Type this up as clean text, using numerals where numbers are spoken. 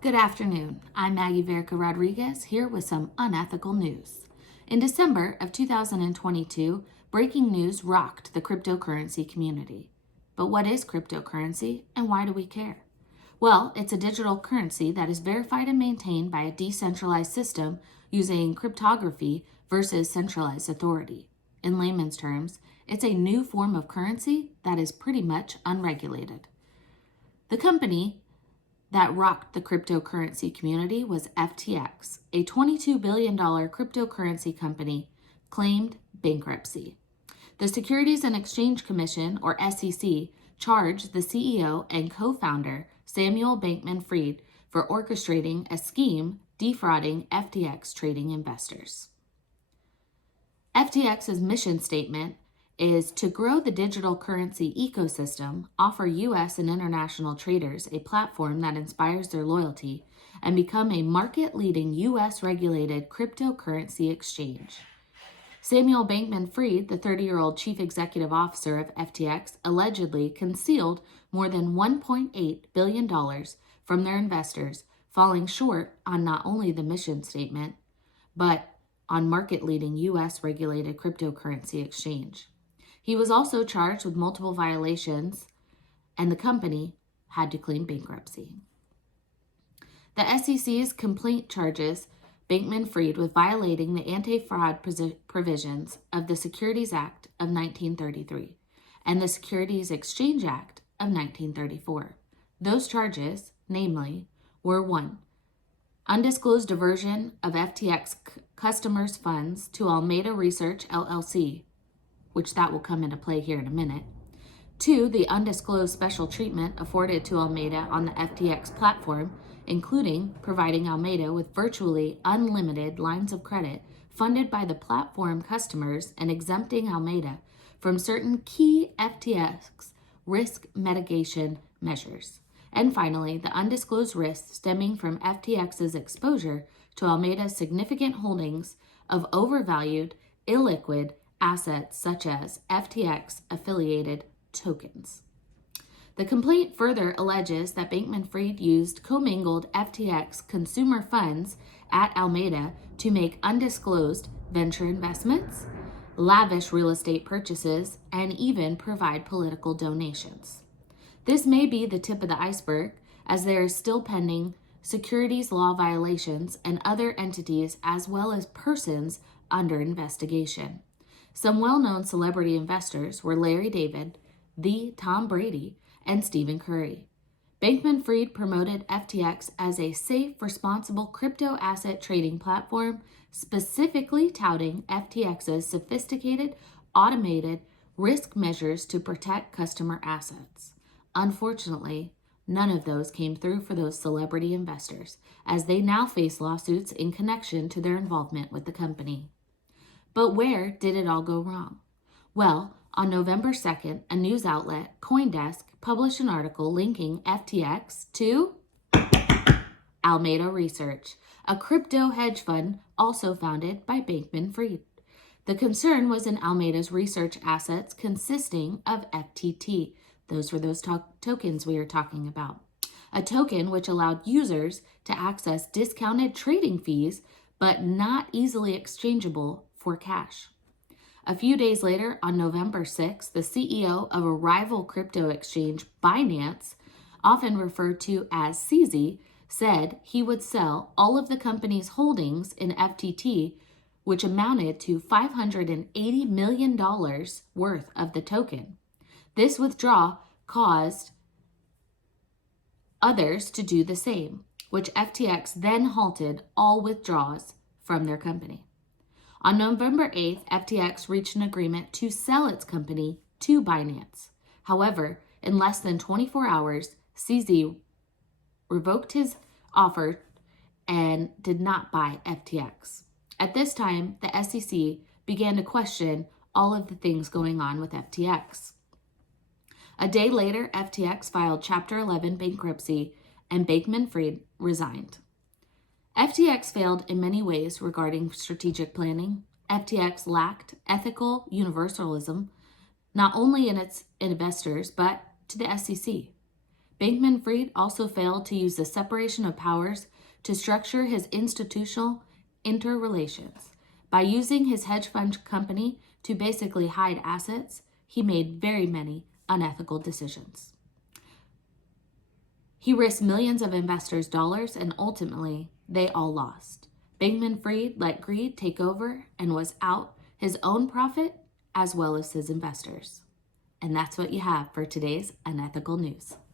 Good afternoon. I'm Maggie Verica-Rodriguez here with some unethical news. In December of 2022, breaking news rocked the cryptocurrency community. But what is cryptocurrency and why do we care? Well, it's a digital currency that is verified and maintained by a decentralized system using cryptography versus centralized authority. In layman's terms, it's a new form of currency that is pretty much unregulated. The company that rocked the cryptocurrency community was FTX, a $22 billion cryptocurrency company, claimed bankruptcy. The Securities and Exchange Commission, or SEC, charged the CEO and co-founder, Samuel Bankman-Fried, for orchestrating a scheme defrauding FTX trading investors. FTX's mission statement is to grow the digital currency ecosystem, offer U.S. and international traders a platform that inspires their loyalty, and become a market-leading U.S.-regulated cryptocurrency exchange. Samuel Bankman-Fried, the 30-year-old chief executive officer of FTX, allegedly concealed more than $1.8 billion from their investors, falling short on not only the mission statement, but on market-leading U.S.-regulated cryptocurrency exchange. He was also charged with multiple violations, and the company had to claim bankruptcy. The SEC's complaint charges Bankman-Fried with violating the anti-fraud provisions of the Securities Act of 1933 and the Securities Exchange Act of 1934. Those charges, namely, were 1. Undisclosed diversion of FTX customers' funds to Alameda Research, LLC, which that will come into play here in a minute. 2, the undisclosed special treatment afforded to Alameda on the FTX platform, including providing Alameda with virtually unlimited lines of credit funded by the platform customers and exempting Alameda from certain key FTX risk mitigation measures. And finally, the undisclosed risks stemming from FTX's exposure to Alameda's significant holdings of overvalued, illiquid assets such as FTX-affiliated tokens. The complaint further alleges that Bankman-Fried used commingled FTX consumer funds at Alameda to make undisclosed venture investments, lavish real estate purchases, and even provide political donations. This may be the tip of the iceberg, as there is still pending securities law violations and other entities as well as persons under investigation. Some well-known celebrity investors were Larry David, the Tom Brady, and Stephen Curry. Bankman-Fried promoted FTX as a safe, responsible crypto asset trading platform, specifically touting FTX's sophisticated, automated risk measures to protect customer assets. Unfortunately, none of those came through for those celebrity investors, as they now face lawsuits in connection to their involvement with the company. But where did it all go wrong? Well, on November 2nd, a news outlet, CoinDesk, published an article linking FTX to Alameda Research, a crypto hedge fund also founded by Bankman-Fried. The concern was in Alameda's research assets consisting of FTT. Those were those tokens we were talking about. A token which allowed users to access discounted trading fees, but not easily exchangeable for cash. A few days later, on November 6th, the CEO of a rival crypto exchange, Binance, often referred to as CZ, said he would sell all of the company's holdings in FTT, which amounted to $580 million worth of the token. This withdrawal caused others to do the same, which FTX then halted all withdrawals from their company. On November 8th, FTX reached an agreement to sell its company to Binance. However, in less than 24 hours, CZ revoked his offer and did not buy FTX. At this time, the SEC began to question all of the things going on with FTX. A day later, FTX filed Chapter 11 bankruptcy and Bankman-Fried resigned. FTX failed in many ways regarding strategic planning. FTX lacked ethical universalism, not only in its investors, but to the SEC. Bankman-Fried also failed to use the separation of powers to structure his institutional interrelations. By using his hedge fund company to basically hide assets, he made very many unethical decisions. He risked millions of investors' dollars, and ultimately, they all lost. Bankman-Fried let greed take over and was out his own profit as well as his investors. And that's what you have for today's unethical news.